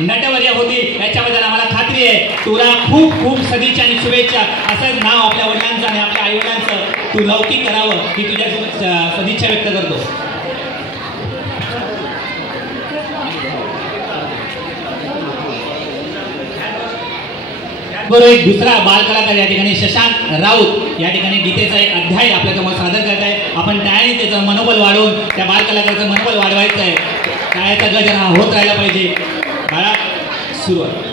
नटवर्य होतील याच्याबद्दल आम्हाला खात्री आहे. तुला खूप खूप सदिच्छा आणि शुभेच्छा. असंच नाव आपल्या वडिलांचं आणि आपल्या आईवडिलांचं तू लौकिक करावं ही तुझ्यासोबत सदिच्छा व्यक्त करतो. बरोबर एक दुसरा बालकलाकार या ठिकाणी शशांक राऊत या ठिकाणी गीतेचा एक अध्याय आपल्यासमोर सादर करत आहे. आपण टाळ्याने त्याचं मनोबल वाढवून त्या बालकलाकाराचं मनोबल वाढवायचं आहे. टाळ्याचा गजर हा होत राहिला पाहिजे. बाळा सुरुवात.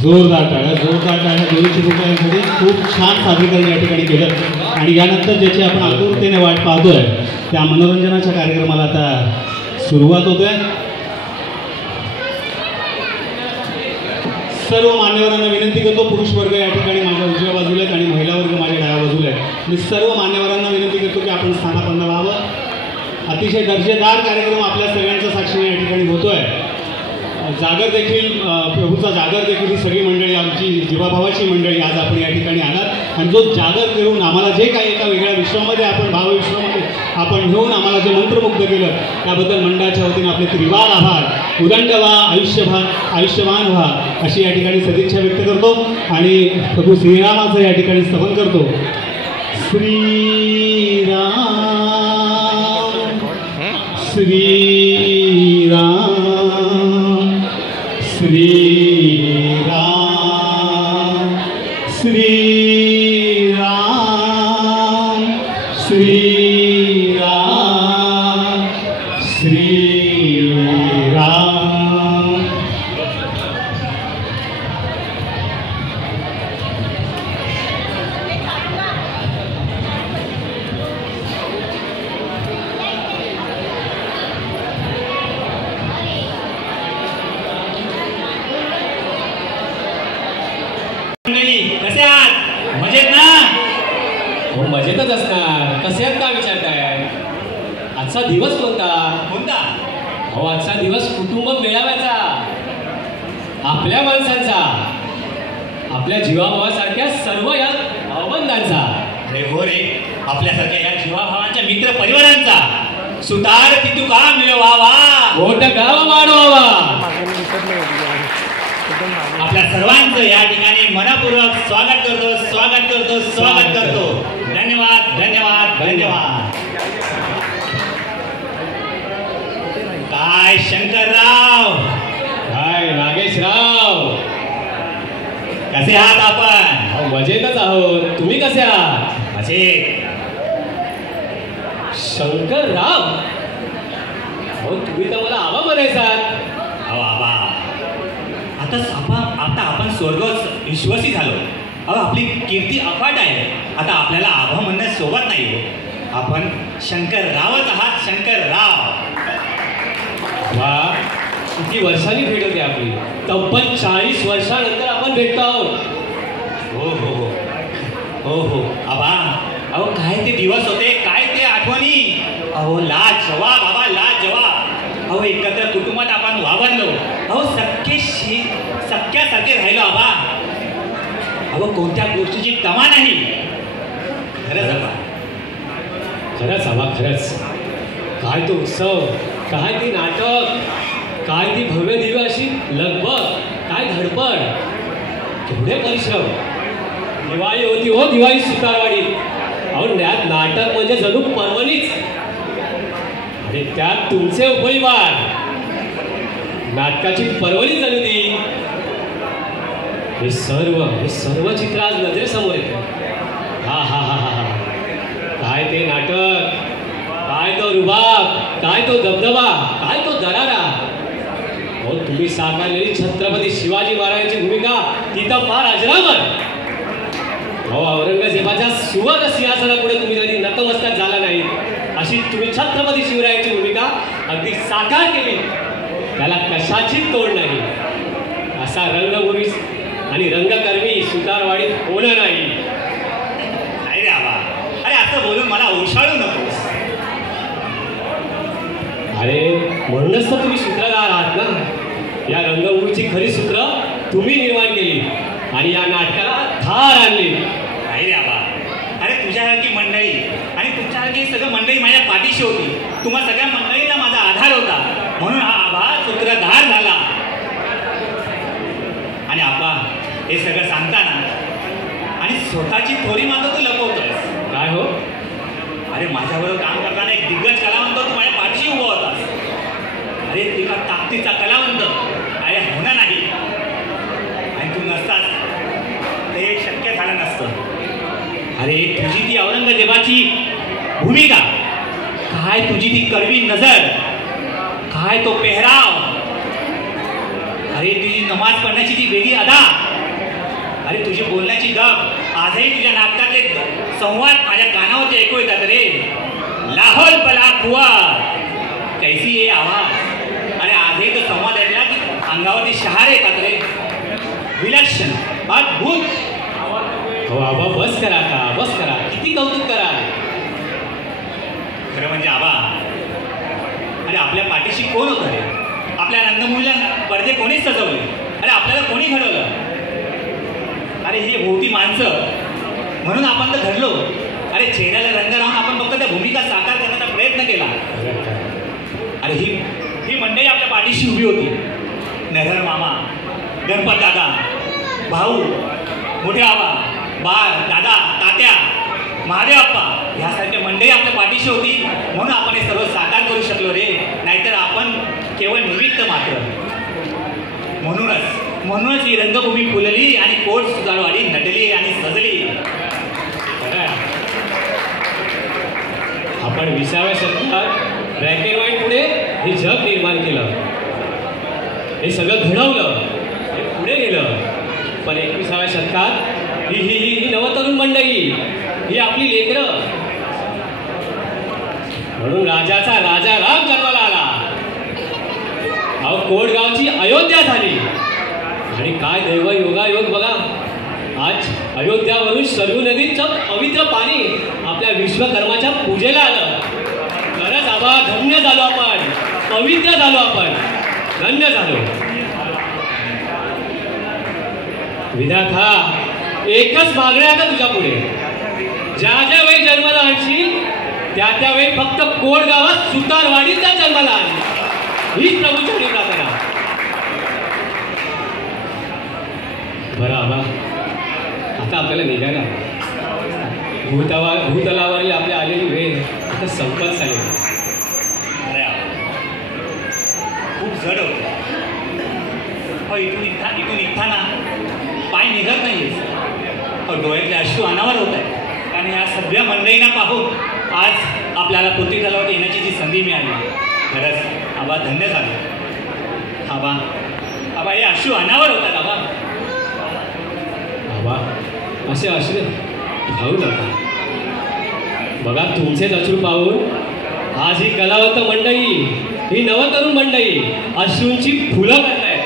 जोरदार टाळ्या दोन्ही चिमुकल्यांसाठी खूप छान सादरीकरण या ठिकाणी केलं. आणि यानंतर ज्याची आपण आतुरतेने वाट पाहतोय त्या मनोरंजनाच्या कार्यक्रमाला आता सुरुवात होतोय. सर्व मान्यवरांना विनंती करतो. पुरुष वर्ग या ठिकाणी माझ्या उजव्या बाजूला आहेत आणि महिला वर्ग माझ्या डाव्या बाजूला आहे. मी सर्व मान्यवरांना विनंती करतो की आपण स्थानापन्न व्हावं. अतिशय दर्जेदार कार्यक्रम आपल्या सगळ्यांच्या साक्षीने या ठिकाणी होतोय. जागर देखील प्रभूचा जागर देखील ही सगळी मंडळी आमची जीवाभावाची मंडळी आज आपण या ठिकाणी आलात आणि जो जागर करून आम्हाला जे काही एका वेगळ्या विश्वामध्ये आपण भावविश्वामध्ये आपण घेऊन आम्हाला जे मंत्रमुग्ध केलं त्याबद्दल मंडळाच्या वतीने आपले त्रिवार आभार. उदंड व्हा, आयुष्यवान व्हा अशी या ठिकाणी सदिच्छा व्यक्त करतो आणि प्रभू श्रीरामाचं या ठिकाणी स्तवन करतो. श्रीराम श्रीराम श्रीराम श्रीराम श्रीराम श्रीराम. कसे आहात? मजेत ना? हो मजेतच असणार. कसे आहात का विचारताय? आजचा दिवस कोणता? हो आजचा दिवस कुटुंब मेळाव्याचा, आपल्या माणसांचा, आपल्या जीवाभावासारख्या सर्व या भावबंधांचा. अरे हो रे, आपल्यासारख्या या जीवाभावांच्या मित्र परिवारांचा. सुतार तितुका मिळवावा, मोठ गाव वाढवावा. आपल्या सर्वांचं या ठिकाणी मनपूर्वक स्वागत करतो. धन्यवाद. काय शंकरराव, काय नागेशराव, कसे आहात आपण? मजेतच आहोत. तुम्ही कसे आहात? मजेत. शंकरराव, तुम्ही तर मला आबा म्हणायचात. अहो आबा, आता आपण स्वर्गच विश्वासी झालो. आपली कीर्ती अफाट आहे. आता आपल्याला आबा म्हणणं सोबत नाही. आपण शंकररावच आहात, शंकरराव. वा, किती वर्षांनी भेट होते आपली. तब्बल 40 वर्षानंतर आपण भेटतो आहोत. हो आबा, काय ते दिवस होते, काय ते आठवणी. लाजवाब बाबा, लाजवाब. एकत्र कुटुंबात आपण वावरलो. सख्यासारखे राहिलो आबा. कोणत्या गोष्टीची तमा नाही. खरंच आबा, खरंच. काय तो उत्सव, काय ती नाटक, काय ती भव्य दिव्य अशी लगबग, काय धडपड, केवढे परिश्रम. दिवाळी होती हो, दिवाळी सुतारवाडी. त्यात नाटक म्हणजे जणू पर्वणीच. आणि त्यात तुमचे उपरिवार. नाटकाची पर्वणी जणू ती. हे सर्व चित्र आज नजरेसमोर येते. हा. काय ते नाटक, काय तो रुबाब, काय तो दबदबा, काय तो दरारा. तुम्ही साकारलेली छत्रपती शिवाजी महाराजांची भूमिका ती तर फार अजरामर. औरंगजेबाच्या सुवर्ण सिंहासनापुढे तुम्ही कधी नतमस्तक झाला नाही, अशी तुम्ही छत्रपती शिवरायांची भूमिका अगदी साकार केली. त्याला कशाची तोड नाही. असा रंगभूमी आणि रंगकर्मी सुतारवाडीत होणं नाही. रे आबा, असं बोलून मला ओशाळू नकोस. म्हणूनच तर तुम्ही सूत्रधार आहात ना. या रंगभूमीची खरी सूत्र तुम्ही निर्माण केली आणि या नाटकाला थार आणली. रे आबा, तुझ्यासारखी मंडळी आणि तुमच्यासारखी सगळं मंडळी माझ्या पाठीशी होती. तुम्हा सगळ्या मंडळीला माझा आधार होता. म्हणून हा आबा सूत्रधार झाला. आणि आबा, हे सगळं सांगताना आणि स्वतःची थोडी मात्र तू लपवतोयस. काय हो? माझ्याबरोबर काम करताना एक दिग्गज कलावंत तू माझ्या पाठीशी उभा होतास. तिला ताकदीचा कलावंत होणं नाही. आणि तू नसतास ते शक्य झालं नसतं. तुझी ती औरंगजेबाची भूमिका, काय तुझी ती कडवी नजर, काय तो पेहराव, तुझी नमाज पढण्याची ती वेगळी अदा, तुझी बोलण्याची गप. आजही तुझ्या नाटकातले संवाद माझ्या कानावरती ऐकू येतात रे. लाहोल पला कुआ कैसी ये आवाज. आजही तो संवाद ऐकला की अंगावरती शहारे येतात रे. विलक्षण, अद्भुत. आबा, बस करा. किती कौतुक करा. खरं म्हणजे आबा, आपल्या पाठीशी कोण होतं रे? आपल्या रंगभूमीला पडदे कोणीच सजवले. आपल्याला कोणी घडवलं? ही भोवती माणसं म्हणून आपण तर घडलो. चेहऱ्याला रंग राहून आपण फक्त त्या भूमिका साकार करण्याचा प्रयत्न केला. ही मंडळी आपल्या पाठीशी उभी होती. नरहर मामा, गणपत दादा, भाऊ, मोठे आबा, बाळ, दादा, तात्या, महादेव अप्पा यासारख्या मंडळी आपल्या पाठीशी होती. म्हणून आपण हे सर्व साकार करू शकलो रे. नाहीतर आपण केवळ निमित्त मात्र. म्हणूनच ही रंगभूमी फुलली आणि कोट सुतारवाडी नटली आणि सजली. आपण 20व्या शतकात ब्लॅक अँड व्हाईट पुढे हे जग निर्माण केलं. हे सगळं घडवलं, हे पुढे गेलं. पण 21व्या शतकात ही नवतरुण मंडळी, ही आपली लेकरं. म्हणून राजाचा राजा राम जन्माला आला. कोटगावची अयोध्या झाली. आणि काय दैव योगायोग बघा. आज अयोध्यावरून सरयू नदीचं पवित्र पाणी आपल्या विश्वकर्माच्या पूजेला आलं. खरंच आबा, धन्य झालो आपण, पवित्र झालो आपण, धन्य झालो. विधाता, एकच मागण्या आता तुझ्या पुढे. ज्या वेळी जन्माला आणशील त्यावेळी फक्त कोड गावात सुतारवाडीचा जन्माला आली. हीच प्रभूचरणी प्रार्थना. बरं आबा, आता आपल्याला निघायला भूतलावरील आपल्या आलेली वेळ आता संपत झाली. अरे खूप जड होतं. इथून निघताना पाय निघत नाही. डोळ्यातले अश्रू अनावर होत आहे. कारण ह्या सगळ्या मंडळींना पाहून आज आपल्याला पृथ्वी तलावात येण्याची जी संधी मिळाली, खरंच आबा धन्य झालं. आबा हे अश्रू अनावर होतात. आबा असे अश्रू धावू नका. बघा, तुमचेच अश्रू पाहून आज ही कलावंत मंडळी, ही नवतरुण मंडळी अश्रूंची फुलं करतायत.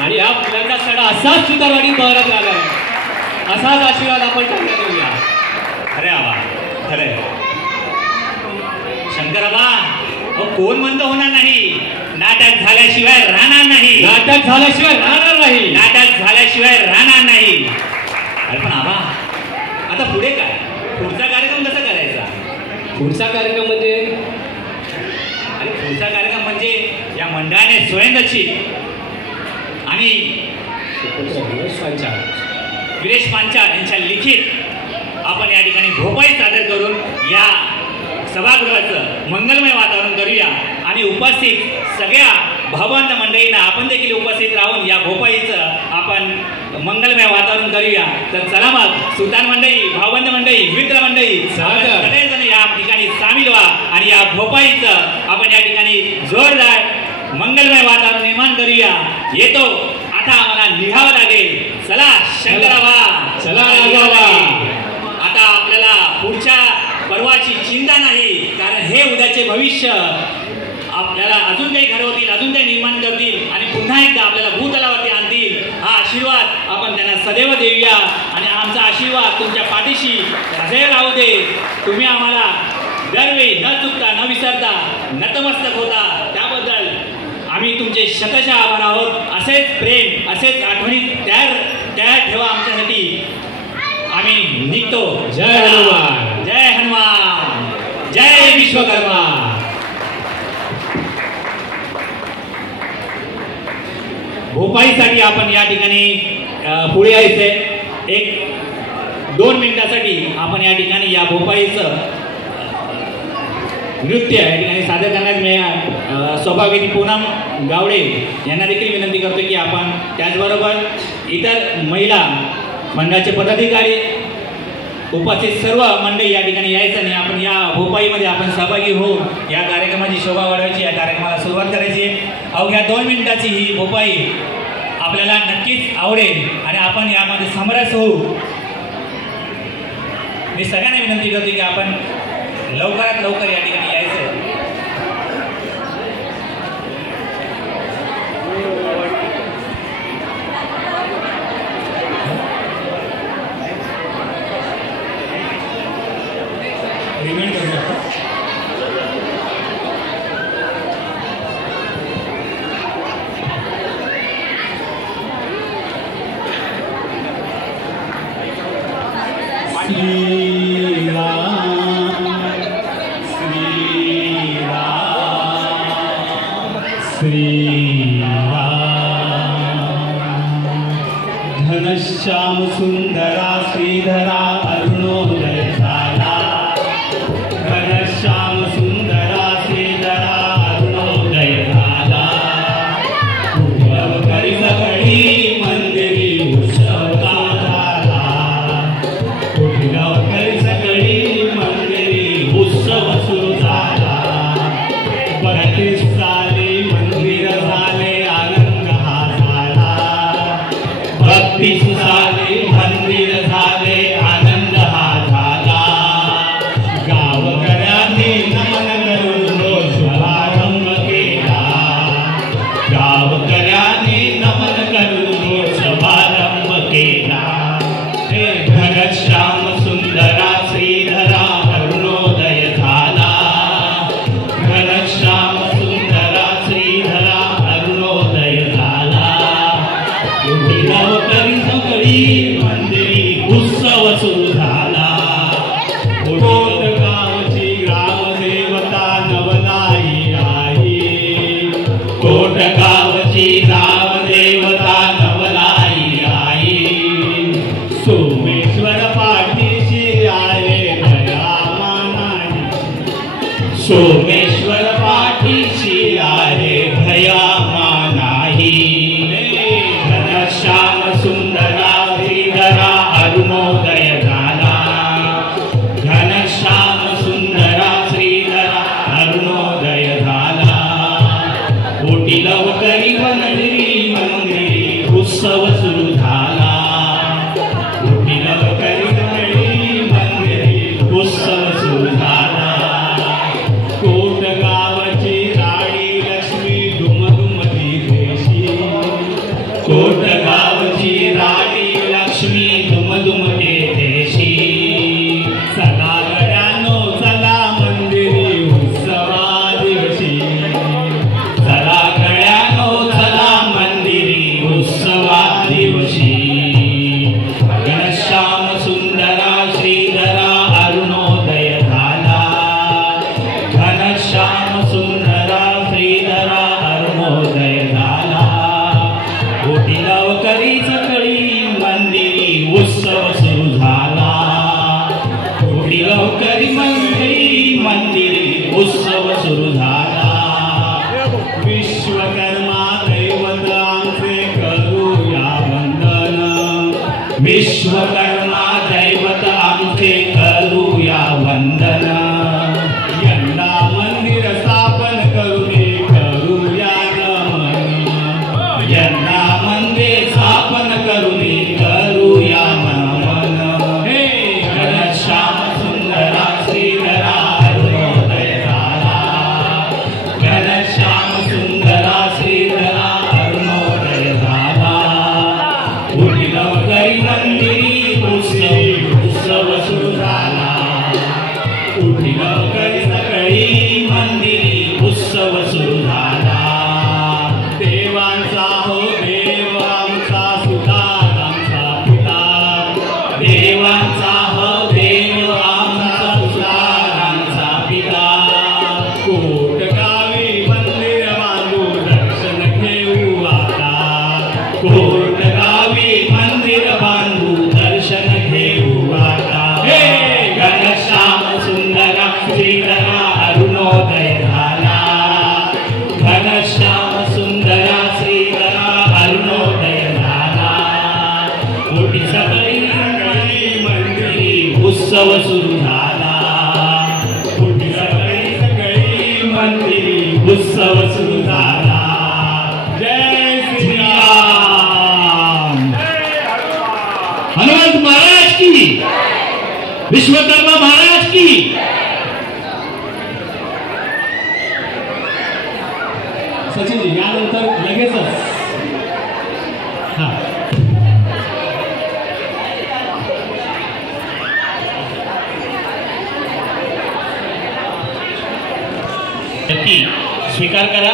आणि या फुलांचा सडा असाच सुतारवाडीत बहरत राहिलाय. असाच आशीर्वाद आपण त्यांना देऊया. अरे आबा खरंय. शंकराबा कोण म्हणत होणार नाही. नाटक झाल्याशिवाय राहणार नाही. नाटक झाल्याशिवाय राहणार नाही. नाटक झाल्याशिवाय राहणार नाही. अरे पण आबा आता पुढे काय? पुढचा कार्यक्रम कसा करायचा? पुढचा कार्यक्रम म्हणजे? अरे पुढचा कार्यक्रम म्हणजे या मंडळाने स्वयंरचित आणि वीरेश पांचाळ यांच्या लिखित आपण या ठिकाणी भोपाई सादर करून या सभागृहाचं मंगलमय वातावरण करूया. आणि उपस्थित सगळ्या भावबंध मंडळींना आपण देखील उपस्थित राहून या भोपाईचं आपण मंगलमय वातावरण करूया. तर चला मग सुलतान मंडळी, भावबंध मंडळी, मित्र मंडळी सगळेजण या ठिकाणी सामील व्हा आणि या भोपाईचं आपण या ठिकाणी जोरदार मंगलमय वातावरण निर्माण करूया. येतो आता आम्हाला निघावं लागेल. चला शंकराबा, चला. आता आपल्याला पुढच्या पर्वाची चिंता नाही. कारण हे उद्याचे भविष्य आपल्याला अजून काही घडवतील, अजून काही निर्माण करतील आणि पुन्हा एकदा आपल्याला भूतलावरती आणतील. हा आशीर्वाद आपण त्यांना सदैव देऊया. आणि आमचा आशीर्वाद तुमच्या पाठीशी सदैव राहू दे. तुम्ही आम्हाला दरवेळी न चुकता, न विसरता नतमस्तक होता, त्याबद्दल आम्ही तुमचे शतशः आभार आहोत. असेच प्रेम, असेच आठवणी तयार ठेवा आमच्यासाठी. आम्ही निघतो. जय हनुमान. जय हनुमान. जय विश्वकर्मा. भोपाईसाठी आपण या ठिकाणी पुढे यायचंय. 1-2 मिनिटासाठी आपण या ठिकाणी या भोपाईचं नृत्य या ठिकाणी सादर करण्यात मिळाल. सौभाग्यवती पूनम गावडे यांना देखील विनंती करतो की आपण, त्याचबरोबर इतर महिला मंडळाचे पदाधिकारी, उपस्थित सर्व मंडळी या ठिकाणी यायचं आणि आपण या भोपाईमध्ये आपण सहभागी होऊन या कार्यक्रमाची शोभा वाढवायची, या कार्यक्रमाला सुरुवात करायची. अवघ्या 2 मिनिटाची ही भोपाई आपल्याला नक्कीच आवडेल आणि आपण यामध्ये समरस होऊ. मी सगळ्यांना विनंती करतो की आपण लवकरात लवकर या ठिकाणी यायचं. रिमाइंड करूया. घनश्याम सुंदरा श्रीधरा अरुणोदय झाला. घनश्याम सुंदरा श्रीधरा अरुणोदय झाला. करी सगळी मंदिरी उत्सव झाला. करी सगळी सोमेश्वर पाठीशी आहे भयामा नाही घनश्याम सुंदरा श्रीधरा अरुणोदय झाला घनश्याम सुंदरा श्रीधरा अरुणोदय झाला कोटी लवकरी मंदिरी मंदिरी उत्सव सुरू झाला कोटी लवकरी मंदिरी उत्सव सुरू झाला कोट गावची राणी लक्ष्मी दुमदुमती देशी कोट गावची राणी लक्ष्मी दुमदुमते देशी चला गड्यानो चला मंदिरी उत्सवा दिवशी चला गड्यानो चला मंदिरी उत्सवा दिवशी घनश्याम सुंदरा श्रीधरा अरुणोदय झाला घनश्याम सुंदरा श्रीधरा अरुणोदय झाला कोटी लवकरी सकळी मंदिरी उत्सव सुरू झाला कोटी लवकरी मंदिरी उत्सव सुरू झाला विश्वकर्मा दैवत आमचे करूया वंदन विश्वकर्मा दैवत आमचे करूया वंदन यंदा मंदिर स्थापन करूया नमन यंदा मंदिर स्थापन करूया नमन हे घनश्याम सुंदरा श्रीधरा अरुणोदय झाला घनश्याम सुंदरा श्रीधरा अरुणोदय झाला कोटी लवकरी मंदिरी उत्सव सुरू झाला कोटी लवकरी सकळी मंदिरी उत्सव सुरू झाला देवांचा हो देव आमचा सुतार आमचा पिता देवांचा हो देव आमचा सुतार आमचा पिता कोट गावी मंदिर बांधू दर्शन घेऊ आता कोट गावी मंदिर बांधू दर्शन घेऊ आता हे घनश्याम सुंदरा श्रीधरा अरुणोदय झाला घनश्याम सुंदरा श्रीधरा अरुणोदय झाला कोटी सकळी मंदिरी उत्सव सुरू झाला कोटी सकळी मंदिरी उत्सव सुरू झाला जय श्रीराम हनुमंत महाराज की विश्वकर्मा महाराज की सचिनजी यानंतर लगेचच हा नक्की स्वीकार करा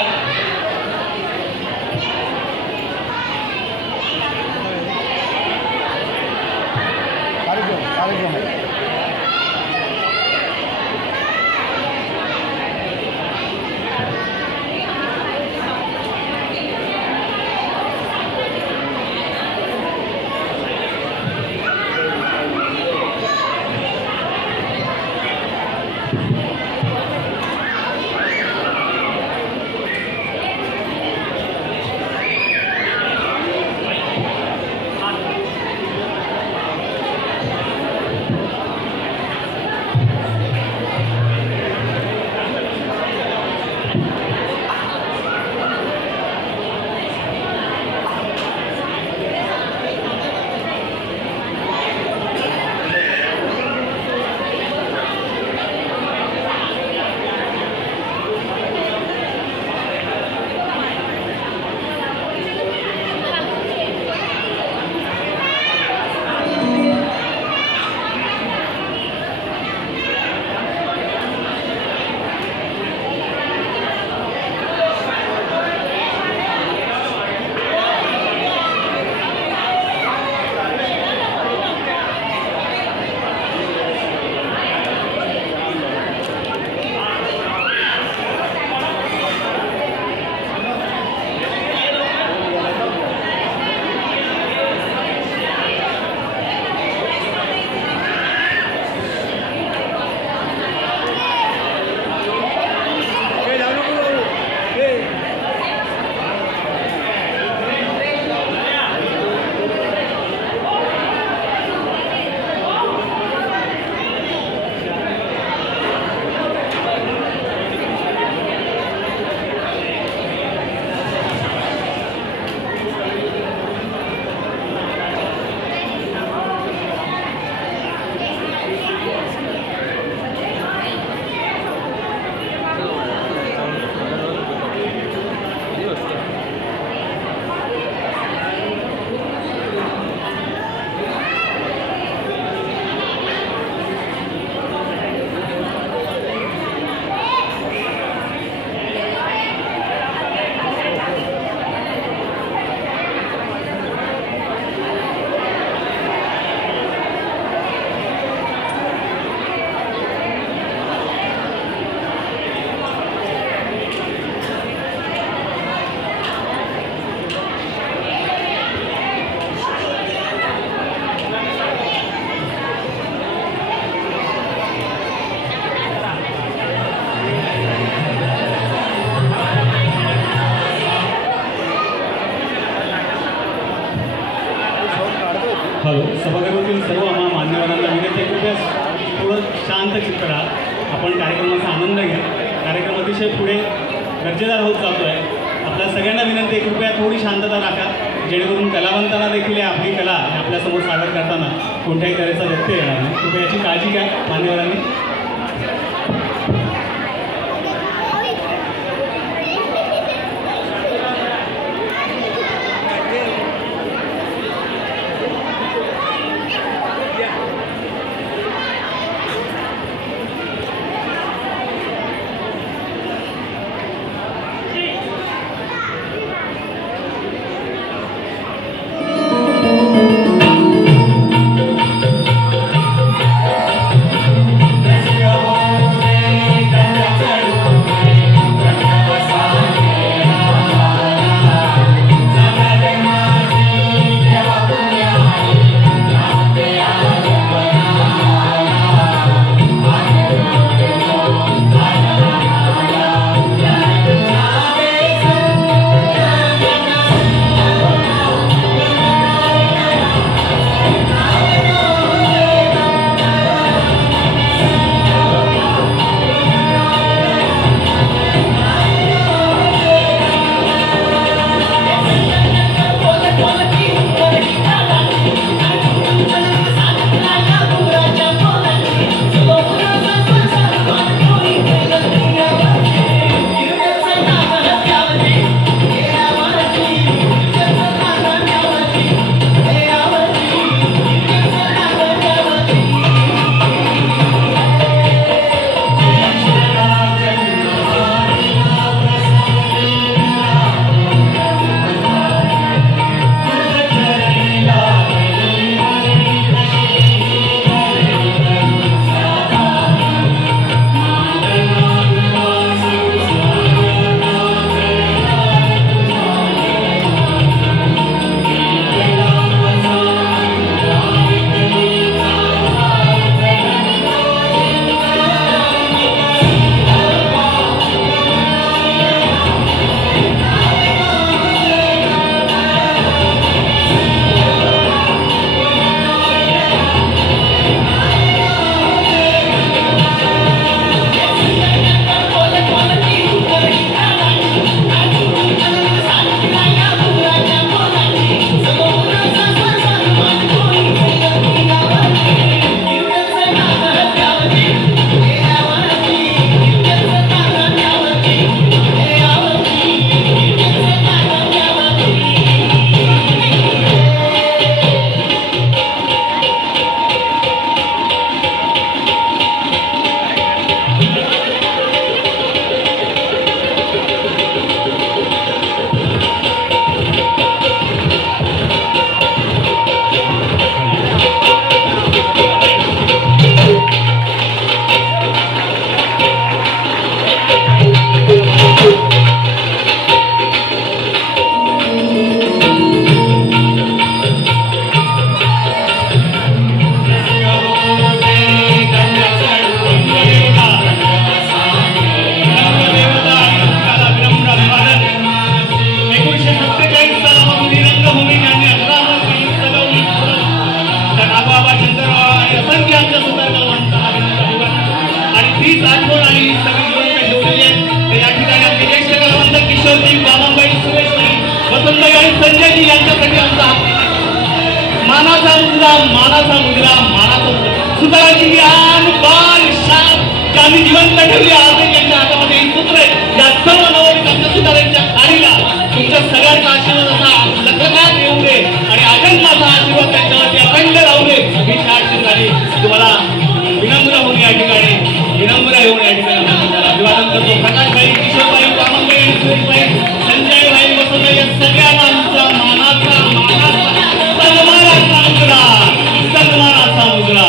सभागृहातील सर्व मान्यवरांना विनंती कृपया थोडं शांत चित्त राहा. आपण कार्यक्रमाचा आनंद घ्या. कार्यक्रम अतिशय पुढे दर्जेदार होत जातो आहे. आपल्या सगळ्यांना विनंती आहे कृपया थोडी शांतता राखा, जेणेकरून कलावंतांना देखील आपली कला आपल्यासमोर सादर करताना कोणत्याही तऱ्हेचा व्यत्यय येणार नाही. कृपया याची काळजी घ्या मान्यवरांनी. संजयजी यांच्यासाठी आमचा मानाचा मुजरा सुताराची ज्ञान बाल शाप ज्यांनी जिवंत ठेवली आज त्यांच्या हातामध्ये ही सूत्रे या सर्व नवनिकांच्या सुतारांच्या खाडीला तुमच्या सगळ्यांचा आशीर्वाद असा लक्षात येऊ दे आणि अजन्माचा आशीर्वाद त्यांच्यावरती अखंड राहू दे ही आशीर्वाद तुम्हाला विनम्र होऊन या ठिकाणी अभिवादन करतो. प्रकाशभाई, किशोरभाई, वामनभाई, सुरेशभाई, संजयभाई, वसंतभाई या सगळ्यांना आमचा मानाचा सन्मानाचा मुजरा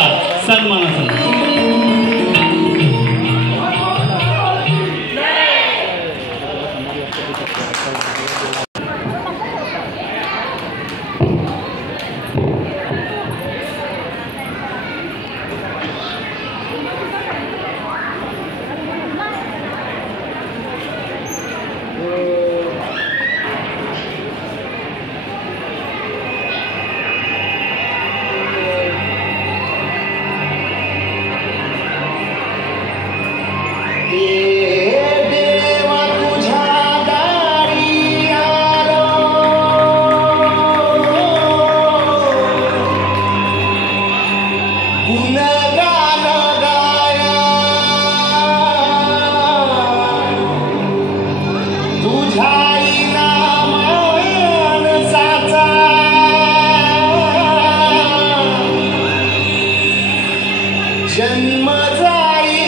जन्म जाई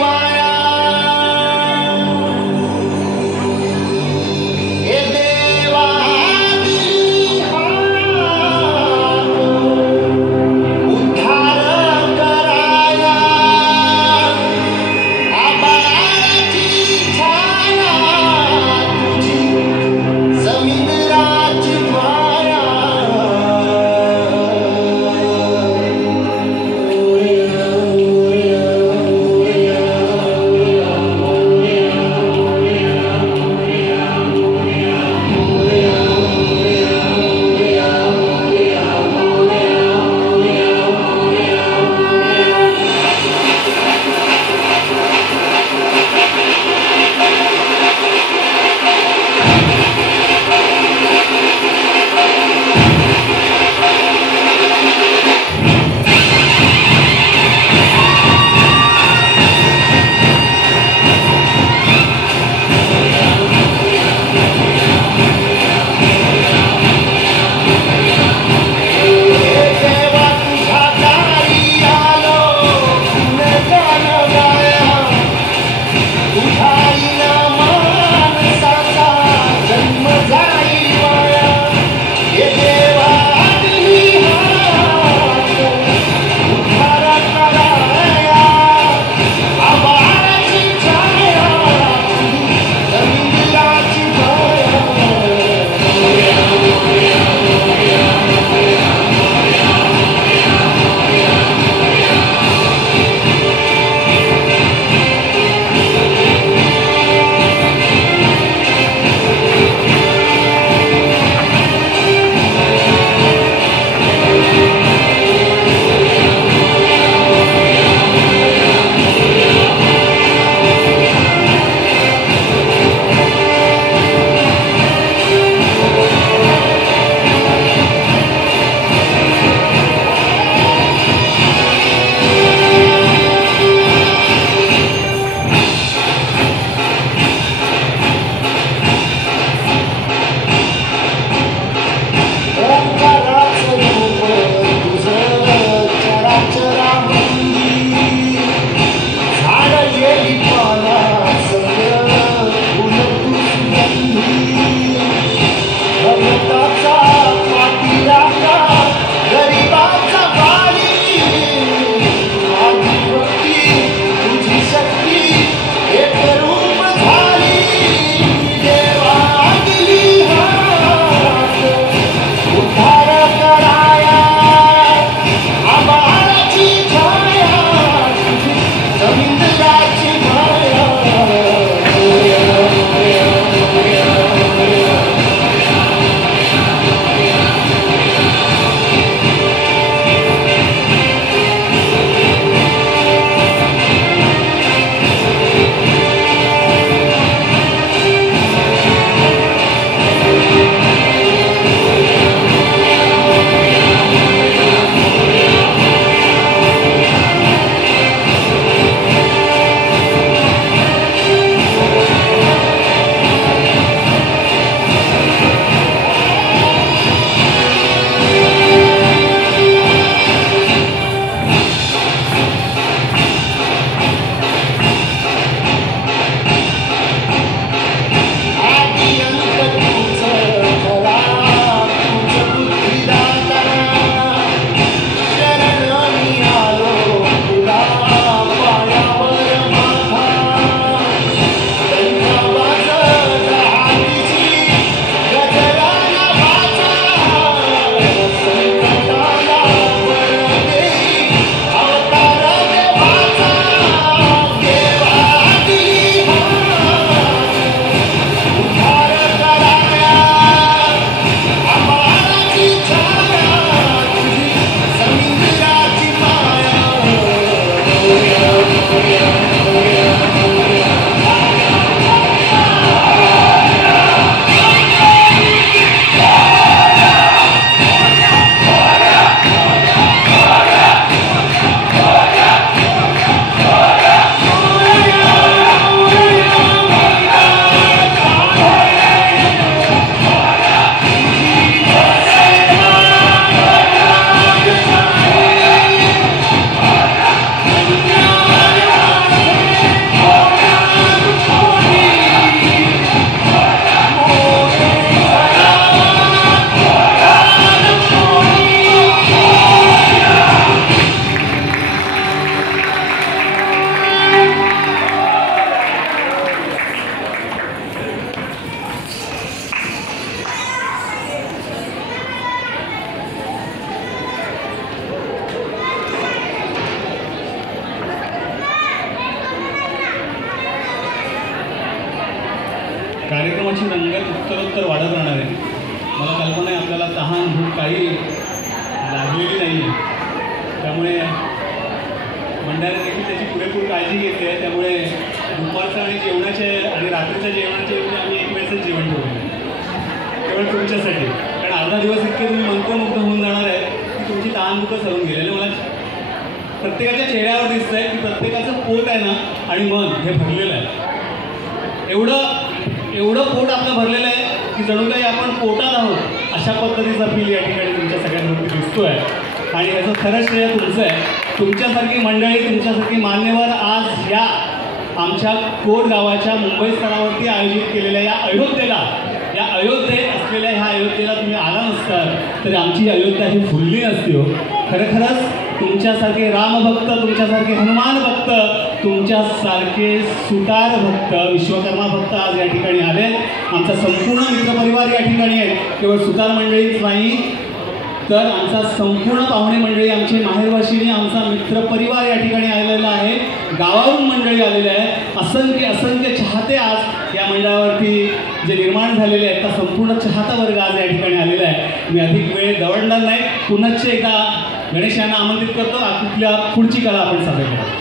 वाया हे देवा उद्धार कराया आबाची छाया तुझी समुद्राची माया Oh, yeah. कार्यक्रमाची रंगत उत्तरोत्तर वाढत राहणार आहे. मला कल्पना आहे आपल्याला तहान भूक काही लागलेली नाही आहे. त्यामुळे मंडळाने देखील त्याची पुरेपूर काळजी घेतली आहे. त्यामुळे दुपारचं आणि जेवणाचे आणि रात्रीच्या जेवणाच्या ऐवजी आम्ही एक वेळेसच जेवण ठेवलं केवळ तुमच्यासाठी. कारण अर्धा दिवस इतके तुम्ही मंत्रमुग्ध होऊन जाणार आहे की तुमची तहान भूकच हरून गेलेली मला प्रत्येकाच्या चेहऱ्यावर दिसतं आहे की प्रत्येकाचं पोट आहे ना आणि मन हे भरलेलं आहे. एवढं पोट आपलं भरलेलं आहे की जणू काही आपण पोटात आहोत अशा पद्धतीचा फील या ठिकाणी तुमच्या सगळ्यांवरती दिसतो आहे. आणि याचं खरंच श्रेय तुमचं आहे. तुमच्यासारखी मंडळी तुमच्यासारखी मान्यवर आज या आमच्या कोट गावाच्या मुंबई स्तरावरती आयोजित केलेल्या या अयोध्येत असलेल्या ह्या अयोध्येला तुम्ही आला नसतात तरी आमची अयोध्या ही फुलली नसती हो. खरंच तुमच्यासारखे रामभक्त, तुमच्यासारखे हनुमान भक्त, तुमच्यासारखे सुतार भक्त, विश्वकर्मा भक्त आज या ठिकाणी आले. आमचा संपूर्ण मित्रपरिवार या ठिकाणी आहे. केवळ सुतार मंडळीच नाही तर आमचा संपूर्ण पाहुणे मंडळी, आमचे माहेरवाशिनी, आमचा मित्रपरिवार या ठिकाणी आलेला आहे. गावावरून मंडळी आलेले आहे. असंख्य चाहते आज या मंडळावरती जे निर्माण झालेले आहेत त्या संपूर्ण चाहता वर्ग आज या ठिकाणी आलेला आहे. मी अधिक वेळ दवडणार नाही. पुन्हा एकदा गणेश यांना आमंत्रित करतो. आपल्या पुढची कला आपण सादर करू.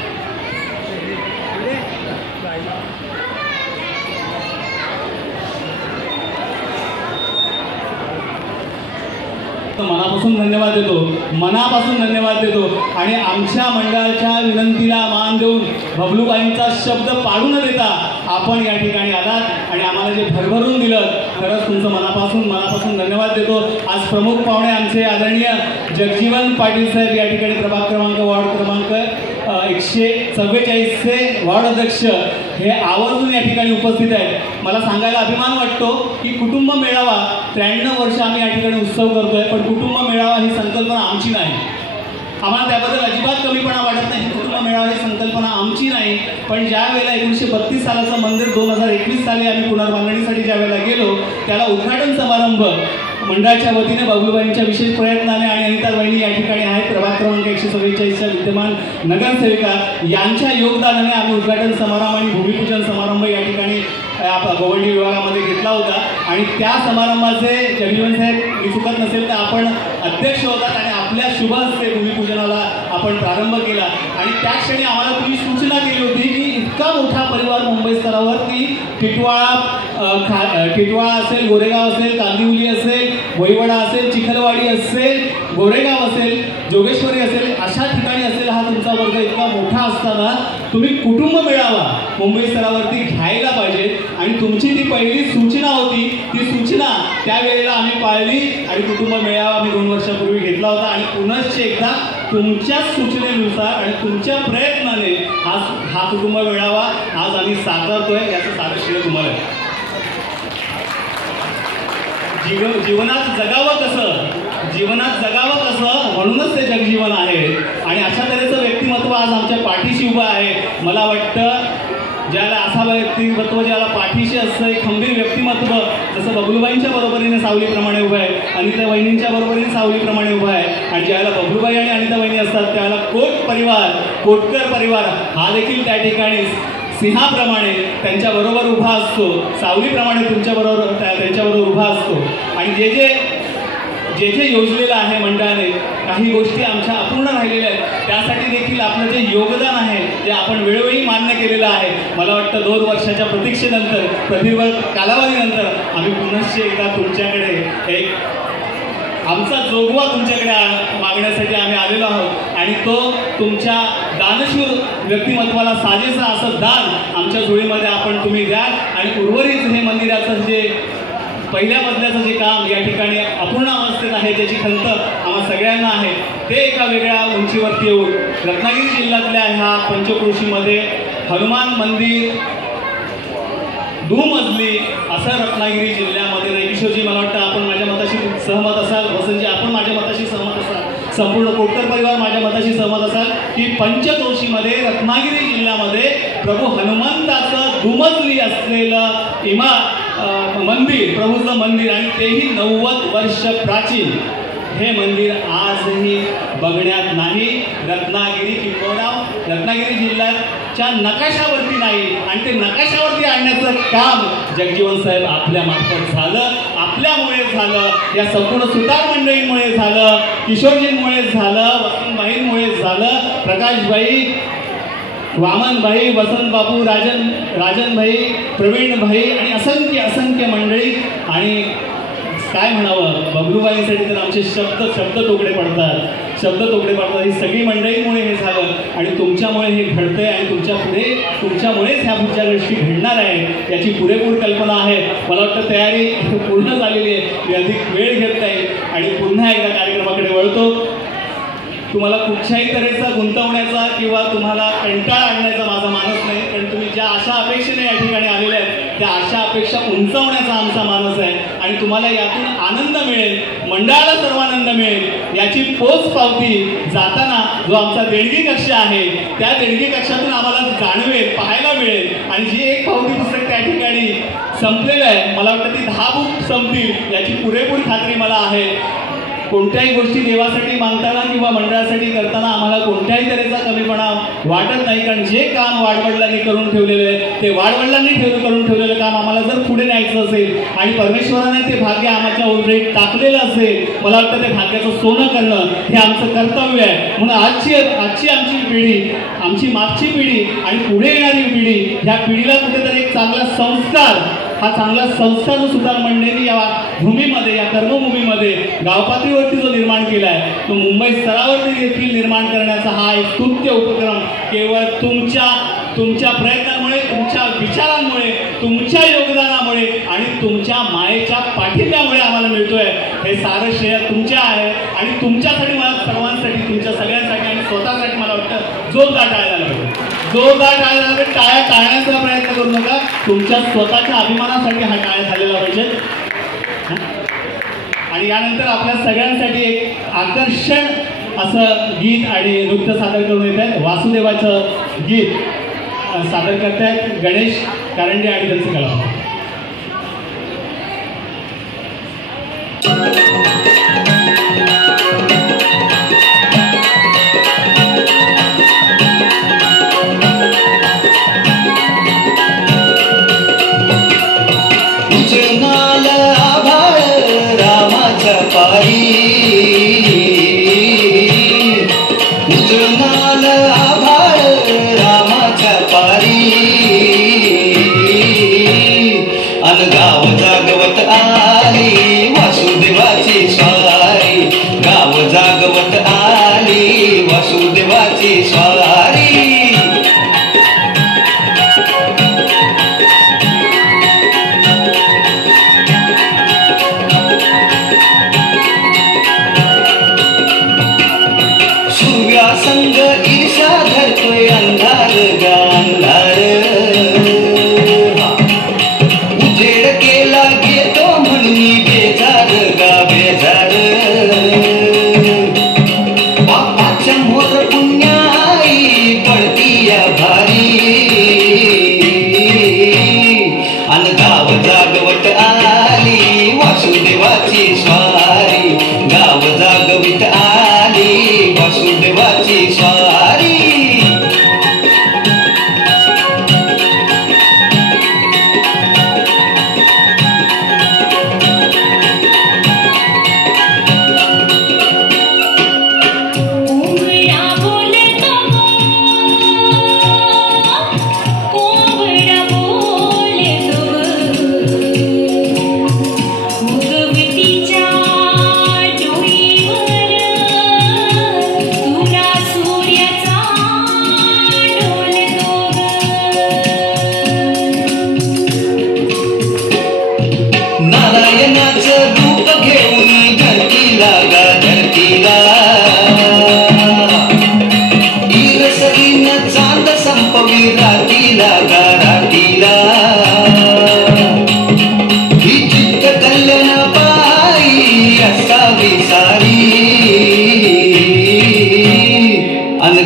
मनापासून धन्यवाद देतो आणि आमच्या मंडळाच्या विनंतीला मान देऊन बबलूबाईंचा शब्द पाडू न देता आपण या ठिकाणी आलात आणि आम्हाला जे भरभरून दिलं खरंच तुमचं मनापासून धन्यवाद देतो. आज प्रमुख पाहुणे आमचे आदरणीय जगजीवन पाटील साहेब या ठिकाणी वार्ड क्रमांक 144चे वार्ड अध्यक्ष हे आवर्जून या ठिकाणी उपस्थित आहेत. मला सांगायला अभिमान वाटतो की कुटुंब मेळावा 93 वर्ष आम्ही या ठिकाणी उत्सव करतोय पण कुटुंब मेळावा ही संकल्पना आमची नाही. आम्हाला त्याबद्दल अजिबात कमीपणा वाटत नाही. कुटुंब मेळावा ही संकल्पना आमची नाही. पण ज्या वेळेला 1932 सालाचं मंदिर 2021 साली आम्ही पुनर्बांधणीसाठी ज्या वेळेला गेलो त्याला उद्घाटन समारंभ मंडळाच्या वतीने बबलूबाईंच्या विशेष प्रयत्नाने आणि अनिता वहिनी या ठिकाणी आहेत प्रभाग क्रमांक 144च्या विद्यमान नगरसेविका यांच्या योगदानाने आम्ही उद्घाटन समारंभ आणि भूमिपूजन समारंभ या ठिकाणी गोवंडी विभागामध्ये घेतला होता. आणि त्या समारंभाचे जगजीवन साहेब मी चुकत नसेल तर आपण अध्यक्ष होतात आणि आपल्या शुभ हस्ते भूमिपूजनाला आपण प्रारंभ केला. आणि त्या क्षणी आम्हाला तुम्ही सूचना केली होती की इतका मोठा परिवार मुंबई स्तरावरती टिटवाळा असेल, गोरेगाव असेल, कांदिवली असेल, भोईवाडा असेल, चिखलवाडी असेल, गोरेगाव असेल, जोगेश्वरी असेल अशा ठिकाणी असेल हा तुमचा वर्ग इतका मोठा असताना तुम्ही कुटुंब मेळावा मुंबई स्तरावरती घ्यायला पाहिजे. आणि तुमची ती पहिली सूचना होती. ती सूचना त्यावेळेला आम्ही पाळली आणि कुटुंब मेळावा आम्ही 2 वर्षापूर्वी घेतला होता. आणि पुनश्च एकदा तुमच्या सूचनेनुसार आणि तुमच्या प्रयत्नाने हा कुटुंब मेळावा आज आम्ही साकारतोय. याचं सारं श्रेय तुम्हाला. जीवनात जगावं कसं म्हणूनच ते जगजीवन आहे. आणि अशा तऱ्हेचं व्यक्तिमत्व आज आमच्या पाठीशी उभं आहे. मला वाटतं ज्याला असा व्यक्तिमत्व ज्याला पाठीशी असतं एक खंबीर व्यक्तिमत्व जसं बबलूबाईंच्या बरोबरीने सावलीप्रमाणे उभं आहे, अनिता वहिनींच्या बरोबरीने सावलीप्रमाणे उभं आहे. आणि ज्याला बबलूबाई आणि अनिता वहिनी असतात त्याला कोटकर परिवार हा देखील त्या ठिकाणी सिंहाप्रमाणे त्यांच्याबरोबर उभा असतो, सावलीप्रमाणे त्यांच्याबरोबर उभा असतो. आणि जे जे योजलेलं आहे मंडळाने काही गोष्टी आमच्या अपूर्ण राहिलेल्या आहेत त्यासाठी देखील आपलं जे योगदान आहे ते आपण वेळोवेळी मान्य केलेलं आहे. मला वाटतं 2 वर्षाच्या प्रतीक्षेनंतर प्रदीर्घ कालावधीनंतर आम्ही पुनश्च एकदा तुमच्याकडे एक आमचा जोगवा तुमच्याकडे मागण्यासाठी आम्ही आलेलो आहोत. आणि तो तुमच्या दानशूर व्यक्तिमत्वाला साजेसा असं दान आमच्या झोळीमध्ये तुम्ही द्याल. आणि उर्वरित हे मंदिराचं जे पहिल्या मजल्याचं जे काम या ठिकाणी अपूर्ण अवस्थेत आहे त्याची खंत आम्हा सगळ्यांना आहे ते एका वेगळ्या उंचीवरती येऊन रत्नागिरी जिल्ह्यातल्या ह्या पंचक्रोशीमध्ये हनुमान मंदिर दुमजली असं रत्नागिरी जिल्ह्यामध्ये नाही. किशोरजी मला वाटतं आपण माझ्या मताशी सहमत असाल, वसंतजी आपण माझ्या मताशी सहमत असाल, संपूर्ण कोटकर परिवार माझ्या मताशी सहमत असाल की पंचक्रोशीमध्ये रत्नागिरी जिल्ह्यामध्ये प्रभू हनुमंताचं दुमजली असलेलं मंदिर, प्रभूचं मंदिर आणि तेही 90 वर्ष प्राचीन हे मंदिर आजही बघण्यात नाही. रत्नागिरी जिल्ह्यात च्या नकाशावरती नाही, आणि ते नकाशावरती आणण्याचं काम जगजीवन साहेब आपल्या मार्फत झालं, आपल्यामुळे झालं, या संपूर्ण सुतार मंडळींमुळे झालं, किशोरजींमुळे झालं, वसंतभाईंमुळे झालं, प्रकाशभाई, वामनभाई, वसंतबाबू, राजनभाई, प्रवीणभाई आणि असंख्य मंडळी. आणि काय म्हणावं, बबलूबाईंसाठी तर आमचे शब्द तोकडे पडतात. ही सगळी मंडळीमुळे हे झालं आणि तुमच्यामुळे हे घडतंय आणि तुमच्यामुळेच ह्या पुढच्या गोष्टी घडणार आहे याची पुरेपूर कल्पना आहे. मला वाटतं तयारी पूर्ण झालेली आहे, मी अधिक वेळ घेत नाही आणि पुन्हा एकदा कार्यक्रमाकडे वळतो. तुम्हाला कुठच्याही तऱ्हेचा गुंतवण्याचा किंवा तुम्हाला कंटाळा आणण्याचा माझा मानस नाही, कारण तुम्ही ज्या आशा अपेक्षेने या ठिकाणी आलेल्या आहेत त्या आशा अपेक्षा उंचावण्याचा आमचा मानस आहे आणि तुम्हाला यातून आनंद मिळेल, मंडळाला सर्वानंद मिळेल याची पोचपावती जाताना जो आमचा देणगी कक्ष आहे त्या देणगी कक्षातून आम्हाला जाणवेल, पाहायला मिळेल. आणि जी एक पावती पुस्तक त्या ठिकाणी संपलेलं आहे, मला वाटतं ती 10 बुक संपतील याची पुरेपूर खात्री मला आहे. कोणत्याही गोष्टी देवासाठी मागताना किंवा मंडळासाठी करताना आम्हाला कोणत्याही तऱ्हेचा कमीपणा वाटत नाही, कारण जे काम वाडवडिलांनी करून ठेवलेलं आहे ते वाडवडिलांनी करून ठेवलेलं काम आम्हाला जर पुढे न्यायचं असेल आणि परमेश्वराने ते भाग्य आमच्या उलट टाकलेलं असेल, मला वाटतं ते भाग्याचं सोनं करणं हे आमचं कर्तव्य आहे. म्हणून आजची आमची पिढी, आमची मागची पिढी आणि पुढे येणारी पिढी, ह्या पिढीला कुठेतरी एक चांगला संस्कार, हा चांगला संस्कार जो सुतार मंडळींनी या भूमीमध्ये, या कर्मभूमीमध्ये गावपातळीवरती जो निर्माण केला आहे तो मुंबई स्तरावरती देखील निर्माण करण्याचा हा एक स्तुत्य उपक्रम केवळ तुमच्या प्रयत्नांमुळे, तुमच्या विचारांमुळे, तुमच्या योगदानामुळे आणि तुमच्या मायेच्या पाठिंब्यामुळे आम्हाला मिळतोय. हे सारं श्रेय तुमच्या आहे आणि तुमच्यासाठी, मला सर्वांसाठी, तुमच्या सगळ्यांसाठी आणि स्वतःसाठी मला वाटतं जोरदार टाळ्या झाला पाहिजे. टाळ्या टाळण्याचा प्रयत्न करू नका, तुमच्या स्वतःच्या अभिमानासाठी हा टाळ्या झालेला पाहिजे. आणि यानंतर आपल्या सगळ्यांसाठी एक आकर्षण असं गीत आणि नृत्य सादर करून येत आहे. वासुदेवाचं गीत सादर करतायत गणेश कारंडे आणि त्यांचे कलाकार. गाव जागवत आली वासुदेवाची स्वारी, गाव जागवत आली वासुदेवाची स्वारी. सूर्यासंग ईर्षा धरतोय अंधार गांधार, जागवत आली वासुदेवाची स्वारी, गाव जागवित आली वासुदेवाची स्वारी.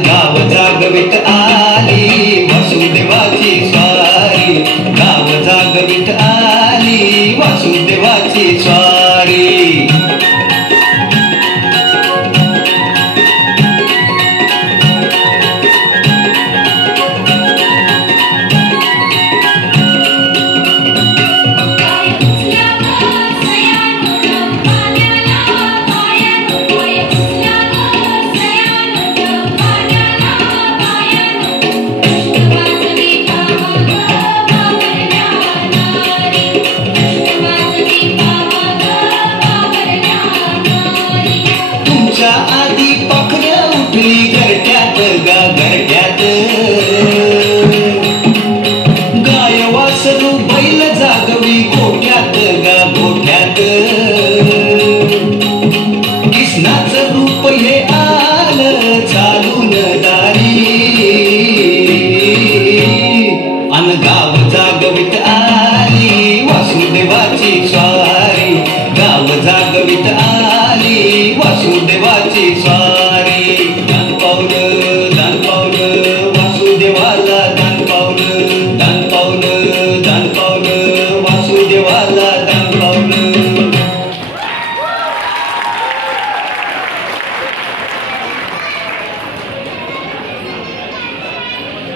गाव जागवित आली वासुदेवाची स्वारी, गाव जागवित आली वासुदेवाची स्वारी.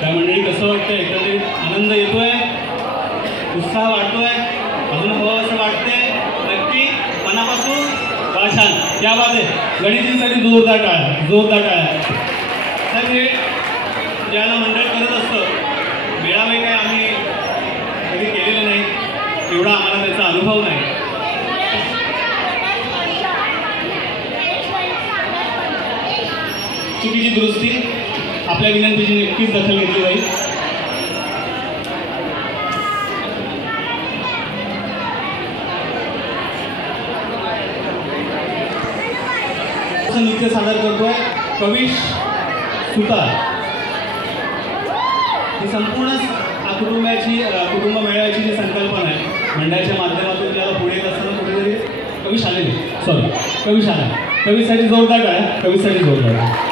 काय मंडळी, कसं वाटतंय? एकंदरीत आनंद येतोय, उत्साह वाटतोय, अजून हवं असं वाटतंय? नक्की मनापासून छान, त्या बात आहे. गणेशजींसाठी जोरदार टाळ्या, जोरदार टाळ्या. तर हे ज्याला मंडळ करत असतं, मेळावे काय आम्ही कधी केलेले नाही, एवढा आम्हाला त्याचा अनुभव नाही. चुकीची दुरुस्ती, आपल्या विनंतीची नक्कीच दखल घेतली जाईल. नृत्य सादर करतोय कविश सुतार. ही संपूर्ण कुटुंब मेळाव्याची जी संकल्पना आहे, मंडळाच्या माध्यमातून त्याला पुढे येत असताना कुठेतरी कविश आलेली, कविश आला. कविसाठी जोरदार आहे, कविसाठी जोरदार आहे.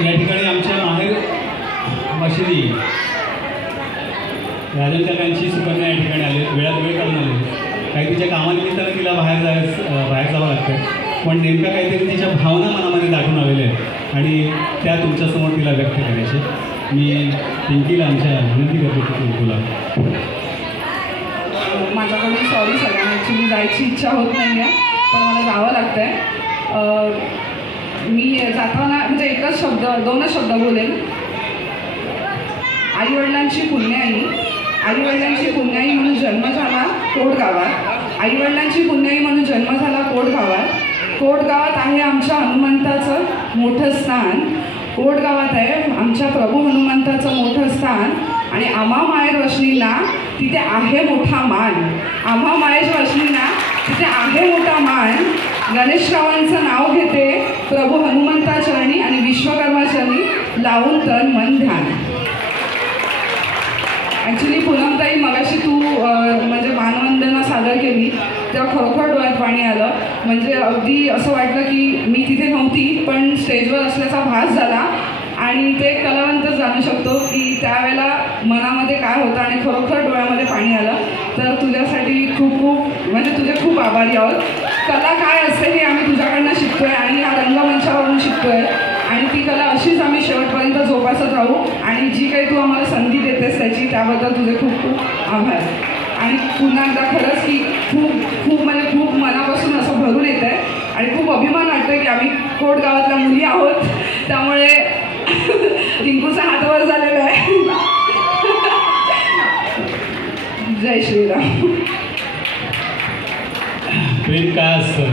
या ठिकाणी आमच्या माहेर मशिदी राजन काकांची सुकन्या या ठिकाणी आले, वेळात वेळ काढून आले. काही तिच्या कामानिमित्तानं तिला बाहेर जावं लागतं, पण नेमका काहीतरी तिच्या भावना मनामध्ये दाखवून आलेल्या आहेत आणि त्या तुमच्यासमोर तिला व्यक्त करायचे. मी पिंकीला आमच्या विनंती करतो की पिंकूला. माझ्याकडून सॉरी सगळ्यांना, ॲक्च्युली जायची इच्छा होत नाही आहे पण मला जावं लागतं आहे. मी जाताना म्हणजे दोनच शब्द बोलेन. आईवडिलांची पुण्याई, आईवडिलांची पुण्याई म्हणून जन्म झाला कोटगावात. आईवडिलांची पुण्याई म्हणून जन्म झाला कोटगावात. कोटगावात आहे आमच्या हनुमंताचं मोठं स्थान. कोटगावात आहे आमच्या प्रभू हनुमंताचं मोठं स्थान आणि आम्हा माहेर वशनींना तिथे आहे मोठा मान. आम्हा माहेर वशनींना तिथे आहे मोठा मान. गणेशरावांचं नाव घेते प्रभू हनुमंताचरणी आणि विश्वकर्माचरणी लावून तन मन ध्यान. ॲक्च्युली पूनमताई मगाशी तू म्हणजे मानवंदना सादर केली तेव्हा खरोखर डोळ्यात पाणी आलं. म्हणजे अगदी असं वाटलं की मी तिथे नव्हती पण स्टेजवर असल्याचा भास झाला आणि ते कलावंतच जाणू शकतो की त्यावेळेला मनामध्ये काय होतं आणि खरोखर डोळ्यामध्ये पाणी आलं. तर तुझ्यासाठी खूप खूप म्हणजे तुझे खूप आभारी आहोत. कला काय असते हे आम्ही तुझ्याकडनं शिकतोय आणि ह्या रंगमंचावरून शिकतोय आणि ती कला अशीच आम्ही शेवटपर्यंत जोपासत राहू. आणि जी काही तू आम्हाला संधी देतेस त्याची त्याबद्दल तुझे खूप खूप आभार. आणि पुन्हा एकदा खरंच की खूप म्हणजे खूप मनापासून असं भरून येत आहे आणि खूप अभिमान वाटतोय की आम्ही कोट गावातल्या मुली आहोत. त्यामुळे टिंकूचा हात वर झालेला आहे. जय श्रीराम. प्रेम काय असतं?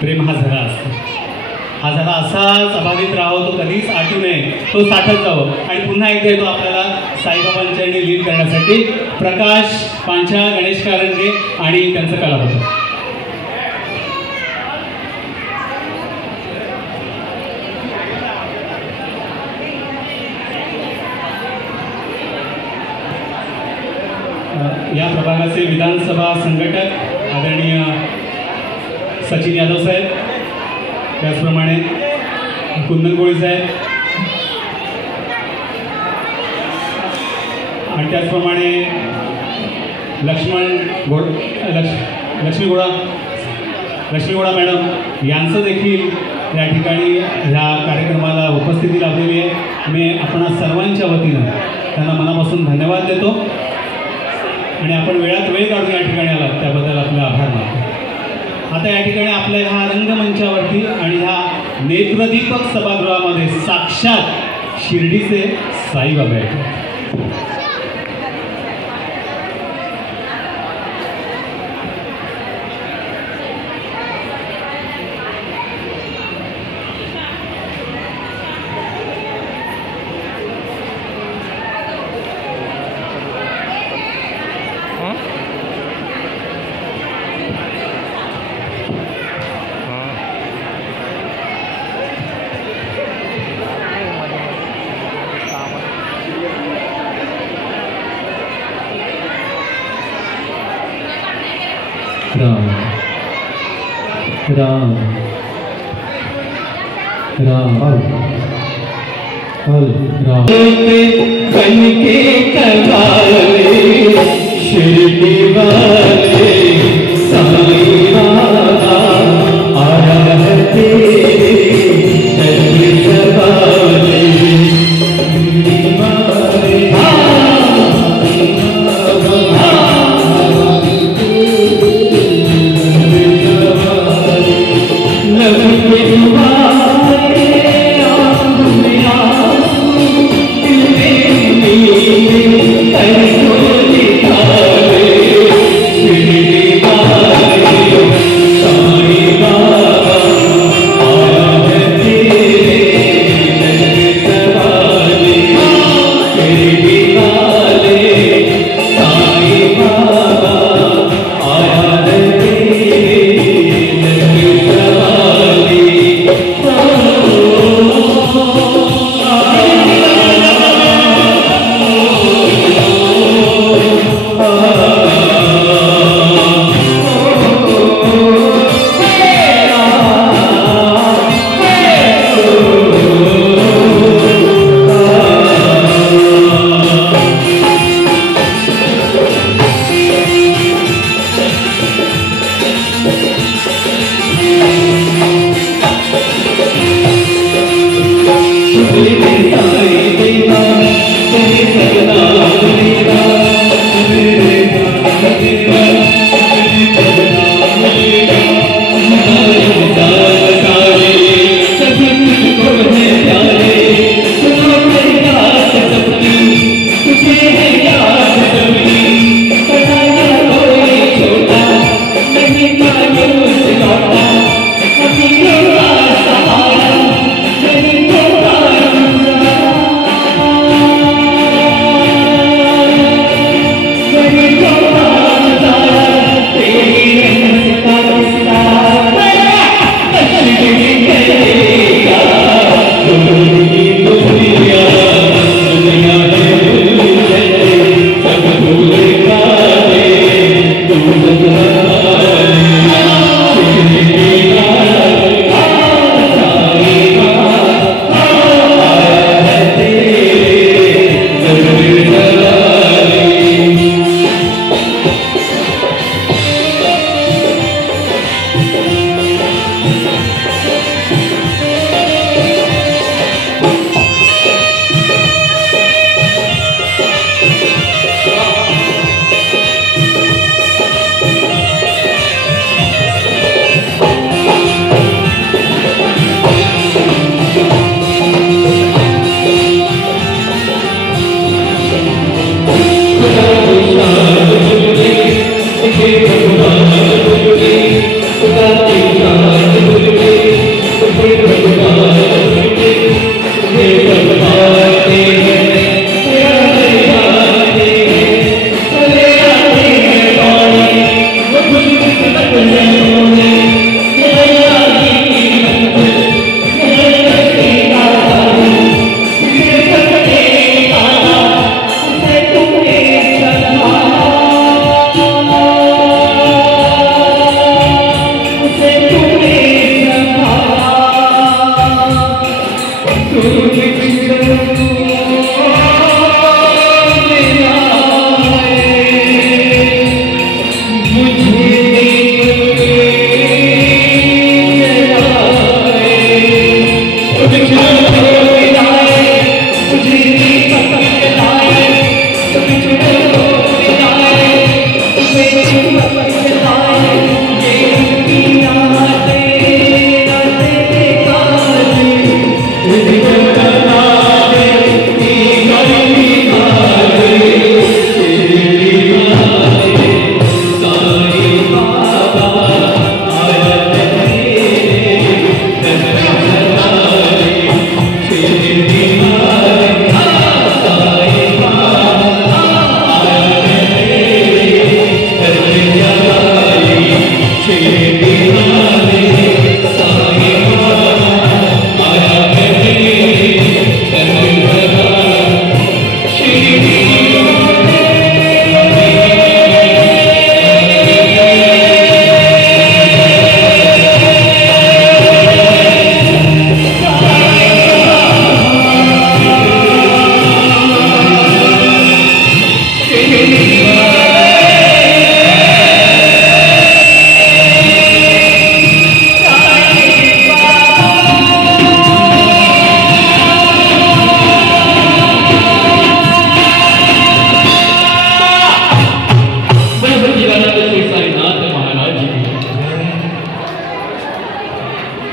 प्रेम हा झरा असतो. हा झरा असाच अबाधित राहावं, तो कधीच आटू नये, तो साठत जावं. आणि पुन्हा एकदा येतो आपल्याला साईबाबांच्या लीड करण्यासाठी प्रकाश पांचा, गणेश कारंगे आणि त्यांचं कलापथक. या प्रभागाचे विधानसभा संघटक आदरणीय सचिन यादव साहेब, त्याचप्रमाणे कुंदन कोळी साहेब आणि त्याचप्रमाणे लक्ष्मी गोडा मॅडम यांचं देखील या ठिकाणी ह्या कार्यक्रमाला उपस्थिती लाभलेली आहे. मी आपणा सर्वांच्या वतीनं त्यांना मनापासून धन्यवाद देतो आणि आपण वेळात वेळ काढून या ठिकाणी आलात त्याबद्दल आपले आभार मानतो. आता या ठिकाणी आपल्या ह्या रंगमंचावरती आणि ह्या नेत्रदीपक सभागृहामध्ये साक्षात शिर्डीचे साईबाबा आहेत. राम राम राम राम बन के कवाले शिरडी वाले साईं बाबा आया है तेरे दर सवाले.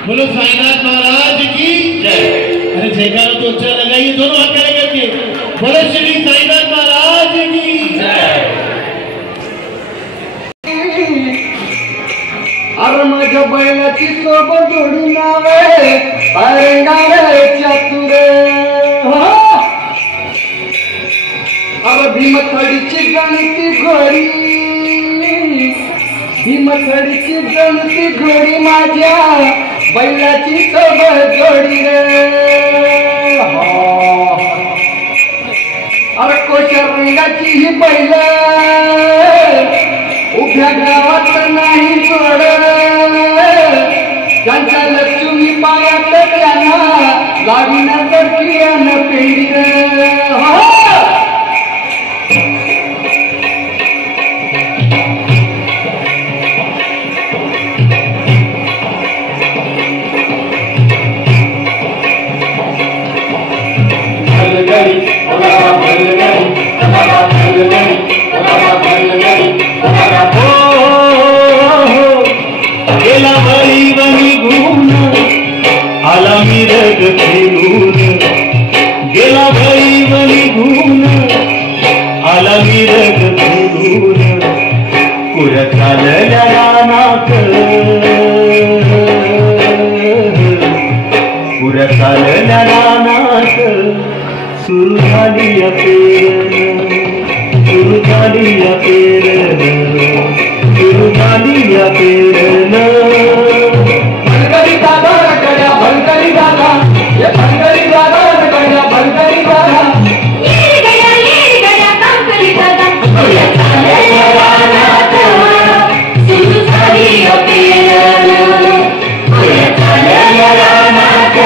बोलो साईनाथ महाराज की जय। अरे जयकारा तो अच्छा लगाइए, दोनों हाथ खड़े करके बोलो श्री साईनाथ महाराज की जय। अरे माझ्या बैलाची सोबत जोडी नावे पारंगार चातुर, अरे भीमथडीची गणती घोडी, भीमथडीची गणती घोडी माझ्या बैलाची सोबत जोडी रे। अरे कोशा रंगाची ही बैल उभ्या गावात नाही सोड, त्यांच्या लक्ष्मी पायात त्यांना लागण्यासारखी पेंडी रे। गेला बळी बळी घूम आला मिरग फिरून, गेला बळी बळी घूम आला मिरग फिरून, कुर चालल्या रानात, कुर चालल्या रानात सुरू झाली पेरण, सुरू झाली पेरण, सुरू झाली पेरण। भलकरी दादा रगड्या भलकरी दादा, ये भलकरी दादा रगड्या भलकरी दादा, ये गड्या काम करी दादा, उया चालल्या रानात सुरू झाली पेरण, उया चालल्या रानात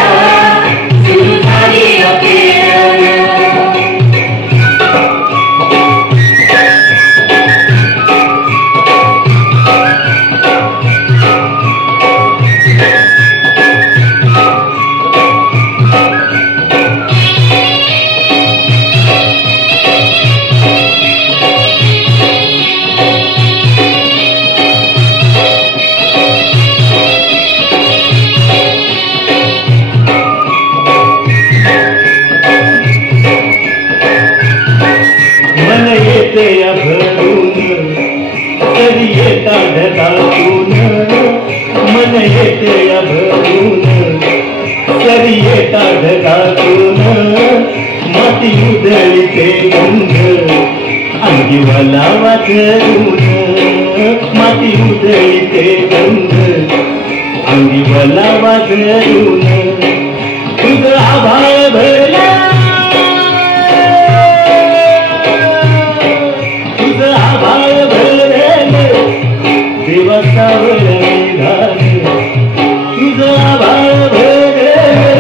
सुरू झाली पेरण। येते भरून तरी येता ढगातून मन येते भरून तरी येता ढगातून माती उधळीते गंध अंगी वलावा धरून माती उधळीते गंध अंगी वलावा धरून तुझं आभाळ भरला तुझं आभाळ भरलं दिवसावर निघाल तुझं आभाळ भरलं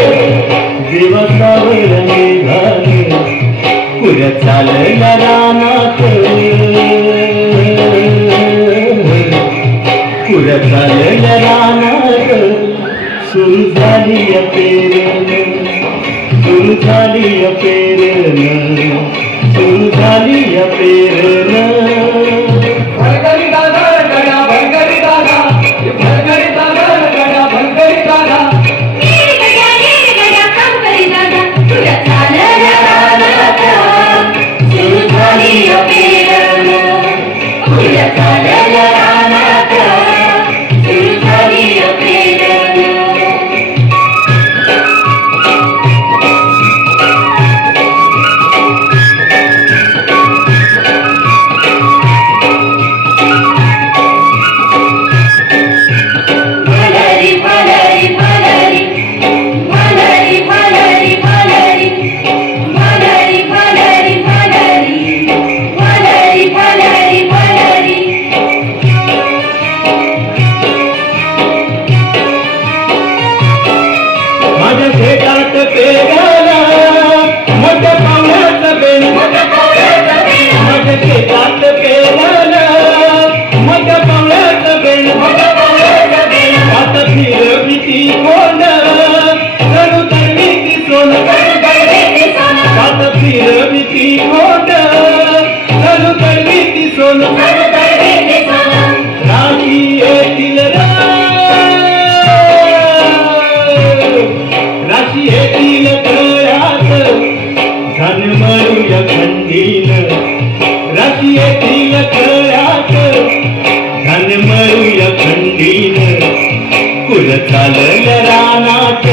दिवसावर निघाल पुढे चालल्या रानात पुढे चालल्या रानात सुरू झाली पेरण सुरू झाली पेरण सुरू झाली पेरण भरकरी दादा गड्या भरकरी दादा भरकरी दादा गड्या भरकरी दादा सुरू झाली पेरण पुढे चालल्या रानात सुरू झाली पेरण माझ्या शेतात पेराला मोठ्या पावण्याचं बेण माझ्या शेतात पेराला मोठ्या पावण्याचं बेण आता फिरवी ती कोण जणू करवी ती सोनं आता फिरवी ती कोण जणू करवी ती सोनं राशी येतील राशी येतील तळ्यात धन मरुया खंडीन राशी येतील तळ्यात धन मरुया खंडीन कुल चालल्या रानात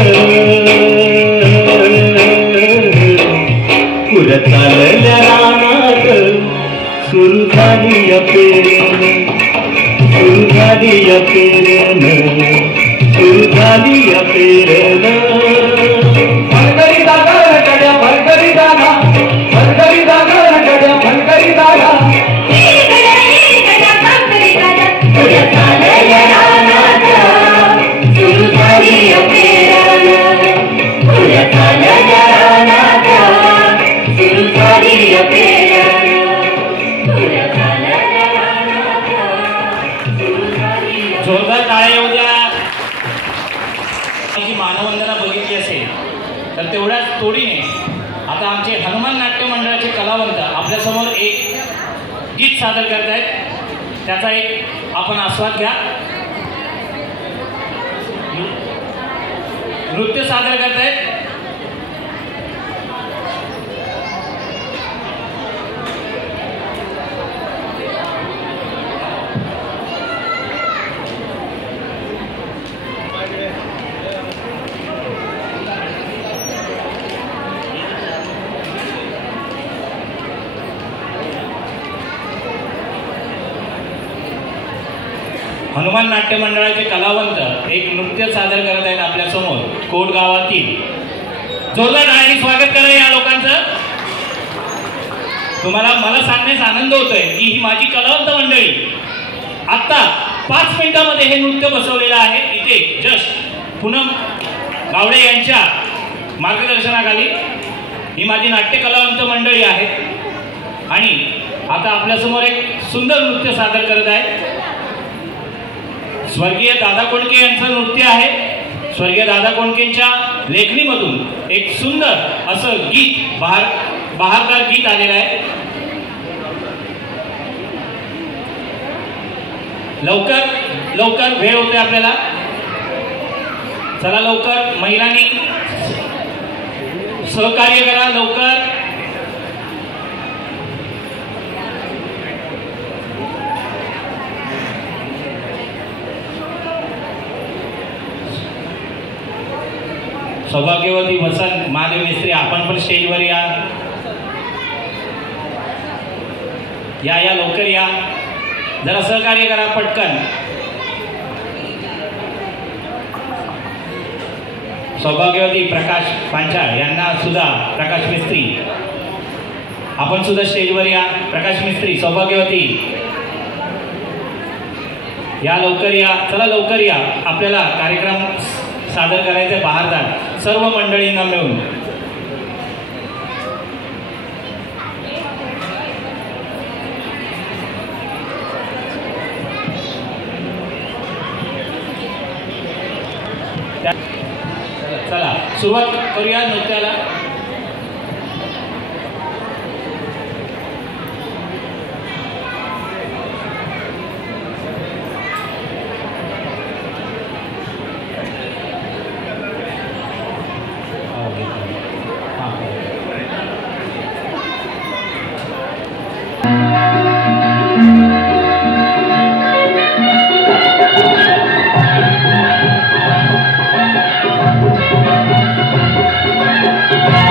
कुल चालल्या रानात सुरू झाली पेरण सुरू झाली पेरण सुरू झाली पेरण भरकरी दादा गड्या भरकरी दादा भरकरी दादा गड्या भरकरी दादा सुरू झाली पेरण पुढे चालल्या रानात सुरू झाली पेरण पुढे चालल्या रानात सुरू झाली जोरदार टाळ्या येऊ द्या. जी मानवंदना बघितली असेल तर तेवढ्याच तोडीने आता आमचे हनुमान नाट्य मंडळाचे कलावंत आपल्यासमोर एक गीत सादर करत आहेत. त्याचा एक आपण आस्वाद घ्या. नृत्य सादर करत आहेत. हनुमान नाट्य मंडळाचे कलावंत एक नृत्य सादर करत आहेत आपल्या समोर कोट गावातील. जोरदार टाळ्यांनी स्वागत करा या लोकांचं. तुम्हाला मला सांगण्यास आनंद होतोय की ही माझी कलावंत मंडळी आता 5 मिनिटांमध्ये हे नृत्य बसवलेलं आहे. इथे जस्ट पूनम गावडे यांच्या मार्गदर्शनाखाली ही माझी नाट्य कलावंत मंडळी आहे आणि आता आपल्यासमोर एक सुंदर नृत्य सादर करत आहे. स्वर्गीय दादा कोंडके यांचं नृत्य आहे. स्वर्गीय दादा कोंडकेंच्या लेखणीमधून एक सुंदर असं गीत बहारदार गीत आलेलं आहे. लवकर लवकर वेळ होते आपल्याला. चला लवकर महिलांनी सहकार्य करा लवकर. सौभाग्यवती वसंत महादेव मिस्त्री, आपण पण स्टेजवर या. या लवकर या, जरा सहकार्य करा पटकन. सौभाग्यवती प्रकाश पांचाळ यांना सुद्धा, प्रकाश मिस्त्री आपण सुद्धा स्टेजवर या. प्रकाश मिस्त्री, सौभाग्यवती या, लवकर या, चला लवकर या. आपल्याला कार्यक्रम सादर करायचे बहारदार सर्व मंडळींना मिळून. चला सुरुवात करूया नृत्याला. Thank you.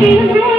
दिवस